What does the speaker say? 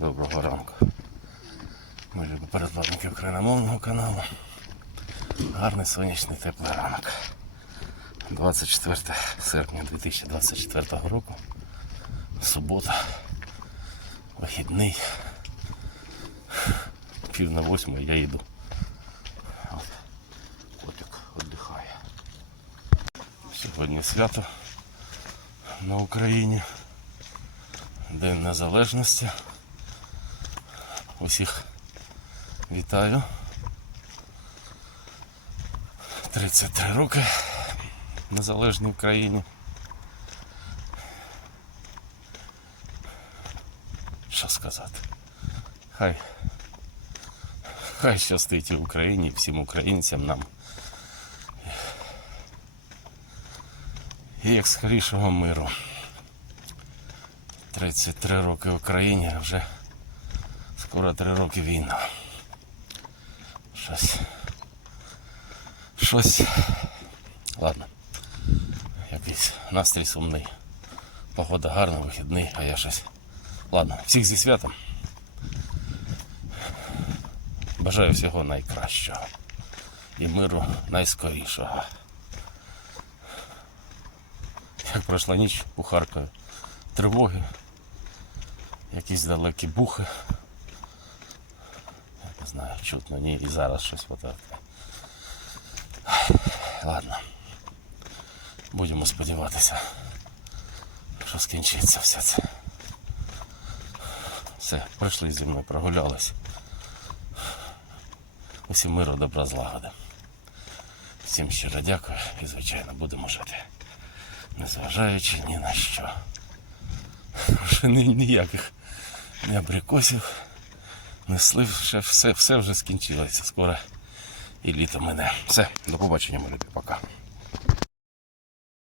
Доброго ранку. Ми любі передплатники україномовного каналу. Гарний сонячний теплий ранок. 24 серпня 2024 року. Субота. Вихідний. Пів на восьму я йду. От. Котик віддихає. Сьогодні свято на Україні. День Незалежності. Усіх вітаю. 33 роки незалежній Україні. Що сказати? Хай. Хай щастить і Україні, всім українцям нам. І як скорішого миру. 33 роки в Україні, вже скоро 3 роки війна. Щось. Щось. Ладно. Якийсь настрій сумний. Погода гарна, вихідний, а я щось. Ладно, всіх зі святом. Бажаю всього найкращого. І миру найскорішого. Як пройшла ніч у Харкові. Тривоги, якісь далекі бухи. Не знаю, чутно, ні, і зараз щось отак. Ладно. Будемо сподіватися, що скінчиться все це. Все, пройшли зі мною, прогулялись. Усім миру, добра злагоди. Всім щиро дякую і, звичайно, будемо жити. Незважаючи ні на що. Вже ніяких ні абрикосів, не вже все, все вже скінчилося. Скоро і літо мене. Все, до побачення, мої любі, пока.